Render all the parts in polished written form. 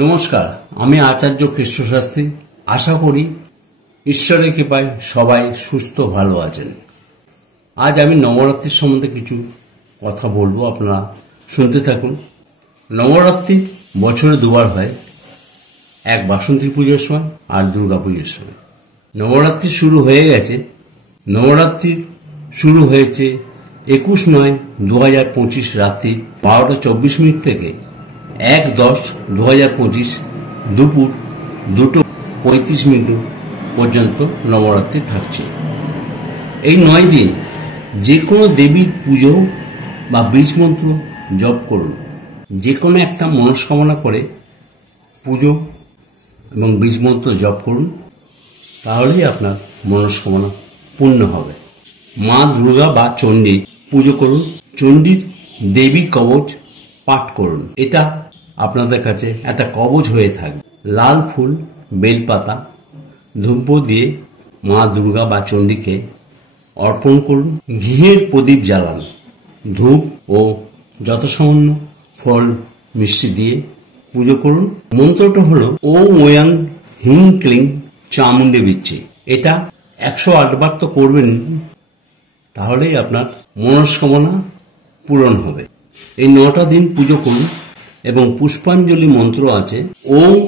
নমস্কার, আমি আচার্য কৃষ্ণশাস্ত্রী। আশা করি ঈশ্বরের কৃপায় সবাই সুস্থ ভালো আছেন। আজ আমি নবরাত্রির সম্বন্ধে কিছু কথা বলবো, আপনারা শুনতে থাকুন। নবরাত্রি বছরে দুবার হয়, এক বাসন্তী পুজোর সময় আর দুর্গা পুজোর সময়। নবরাত্রি শুরু হয়ে গেছে। নবরাত্রি শুরু হয়েছে 21/9/2025 রাত্রি 12:24 থেকে 1/10/2025 দুপুর 2:35 পর্যন্ত নবরাত্রি থাকছে। এই 9 দিন যে কোনো দেবীর পুজো বা বীজ মন্ত্র জপ করুন। যে কোনো একটা মনস্কামনা করে পুজো এবং বীজ মন্ত্র জপ করুন, তাহলেই আপনার মনস্কামনা পূর্ণ হবে। মা দুর্গা বা চণ্ডীর পুজো করুন। চণ্ডীর দেবী কবচ পাঠ করুন। এটা আপনাদের কাছে একটা কবচ হয়ে থাকবে। লাল ফুল, বেলপাতা, ধূপ দিয়ে মা দুর্গা বা চণ্ডীকে অর্পণ করুন। ঘিয়ের প্রদীপ জ্বালান। ধূপ ও যথাসামান্য ফল মিষ্টি দিয়ে পুজো করুন। মন্ত্রটা হলো ওম ওয়াং হিং ক্লিং চামুণ্ডে বিচ্ছি। এটা 108 বার তো করবেন, তাহলেই আপনার মনস্কামনা পূরণ হবে। এই 9টা দিন পুজো করুন এবং পুষ্পাঞ্জলি মন্ত্র আছে ওম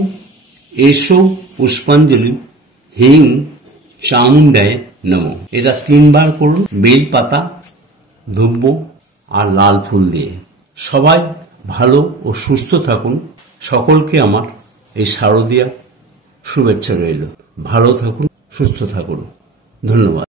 এসো পুষ্পাঞ্জলি হিং চামুণ্ডায় নমঃ। এটা 3 বার করুন, বেল পাতা, ধূপ আর লাল ফুল দিয়ে। সবাই ভালো ও সুস্থ থাকুন। সকলকে আমার এই শারদীয়া শুভেচ্ছা রইল। ভালো থাকুন, সুস্থ থাকুন। ধন্যবাদ।